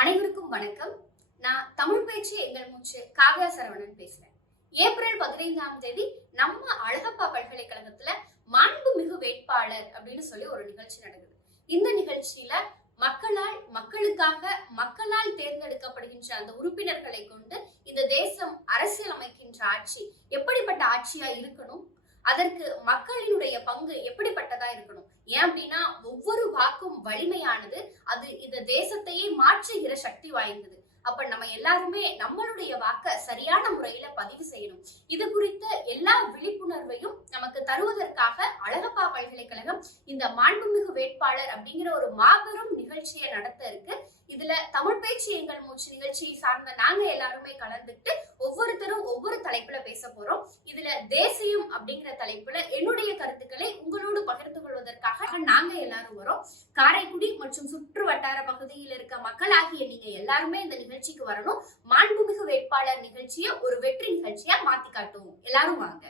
அனைவருக்கும் வணக்கம். நான் தமிழ் பேச்சு எங்கள் மூச்சு காவ்யா சரவணன் பேசுறேன். ஏப்ரல் 15ஆம் தேதி நம்ம அழகப்பா பல்கலைக்கழகத்துல மாண்புமிகு வேட்பாளர் அப்படின்னு சொல்லி ஒரு நிகழ்ச்சி நடக்குது. இந்த நிகழ்ச்சியில மக்களுக்காக மக்களால் தேர்ந்தெடுக்கப்படுகின்ற அந்த உறுப்பினர்களை கொண்டு இந்த தேசம் அரசியல் அமைக்கின்ற ஆட்சி எப்படிப்பட்ட ஆட்சியா இருக்கணும், அதற்கு மக்களினுடைய பங்கு எப்படிப்பட்டதா இருக்கணும். ஏன் அப்படின்னா ஒவ்வொரு வாக்கும் வலிமையானது, அது இந்த தேசத்தையே மாற்றுகிற சக்தி வாய்ந்தது. அப்ப நம்ம எல்லாருமே நம்மளுடைய வாக்க சரியான முறையில பதிவு செய்யணும். இது குறித்த எல்லா விழிப்புணர்வையும் நமக்கு தருவதற்காக அழகப்பா பல்கலைக்கழகம் இந்த மாண்புமிகு வேட்பாளர் அப்படிங்கிற ஒரு மாபெரும் நிகழ்ச்சியை நடத்த இருக்கு. இதுல தமிழ் பேச்சு எங்கள் மூச்சு நிகழ்ச்சியை சார்ந்த நாங்க எல்லாருமே கலந்துட்டு ஒவ்வொருத்தரும் ஒவ்வொரு தலைப்புல பேச போறோம். இதுல தேசியம் அப்படிங்கிற தலைப்புல என்னுடைய கருத்துக்களை உங்களோடு பகிர்ந்து கொள்வதற்காக நாங்க எல்லாரும் வரோம். காரைக்குடி மற்றும் சுற்று வட்டார பகுதியில் இருக்க மக்களாகிய நீங்க எல்லாருமே இந்த நிகழ்ச்சிக்கு வரணும். மாண்புமிகு வேட்பாளர் நிகழ்ச்சியை ஒரு வெற்றி நிகழ்ச்சியா மாத்தி காட்டுவோம். எல்லாரும் வாங்க.